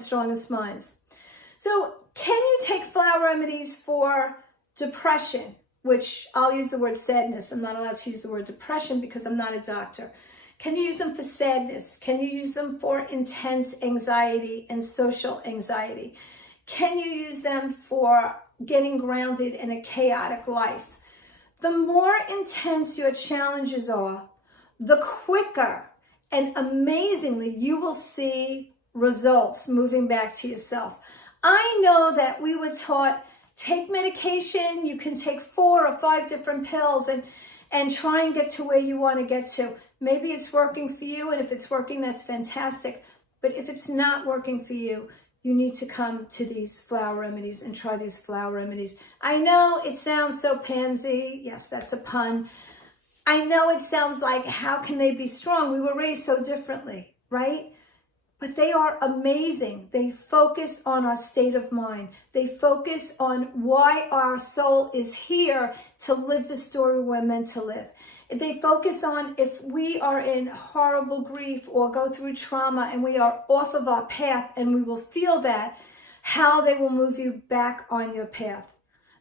Strongest Minds. So can you take flower remedies for depression, which I'll use the word sadness. I'm not allowed to use the word depression because I'm not a doctor. Can you use them for sadness? Can you use them for intense anxiety and social anxiety? Can you use them for getting grounded in a chaotic life? The more intense your challenges are, the quicker and amazingly you will see results moving back to yourself. I know that we were taught, take medication, you can take 4 or 5 different pills and try and get to where you want to get to. Maybe it's working for you, and if it's working, that's fantastic. But if it's not working for you, you need to come to these flower remedies and try these flower remedies. I know it sounds so pansy. Yes, that's a pun. I know it sounds like, how can they be strong? We were raised so differently, right? But they are amazing. They focus on our state of mind. They focus on why our soul is here to live the story we're meant to live. They focus on if we are in horrible grief or go through trauma and we are off of our path, and we will feel that, how they will move you back on your path.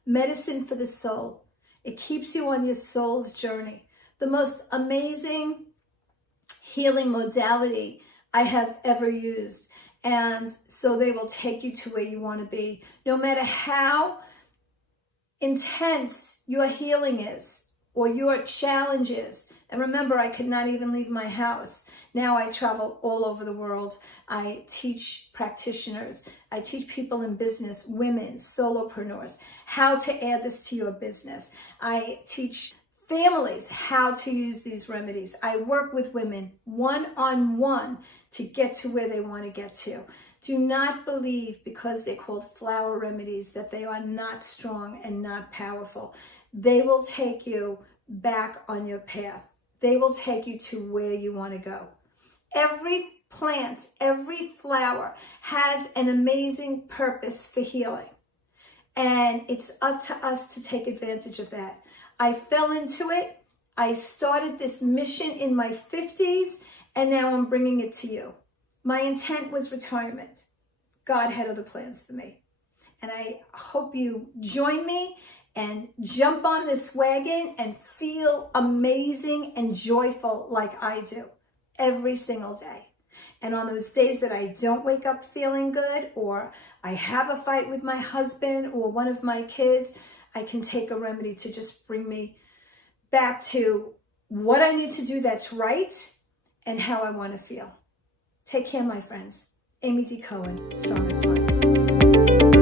Medicine for the soul. It keeps you on your soul's journey. The most amazing healing modality I have ever used. And so they will take you to where you want to be. No matter how intense your healing is or your challenge is. And remember, I could not even leave my house. Now I travel all over the world. I teach practitioners. I teach people in business, women, solopreneurs, how to add this to your business. I teach families how to use these remedies. I work with women one-on-one to get to where they want to get to. Do not believe because they're called flower remedies that they are not strong and not powerful. They will take you back on your path. They will take you to where you want to go. Every plant, every flower has an amazing purpose for healing. And it's up to us to take advantage of that. I fell into it. I started this mission in my 50s, and now I'm bringing it to you. My intent was retirement. God had other plans for me. And I hope you join me and jump on this wagon and feel amazing and joyful like I do every single day. And on those days that I don't wake up feeling good, or I have a fight with my husband or one of my kids, I can take a remedy to just bring me back to what I need to do that's right and how I want to feel. Take care, my friends. Amy D. Cohen, Strongest Minds.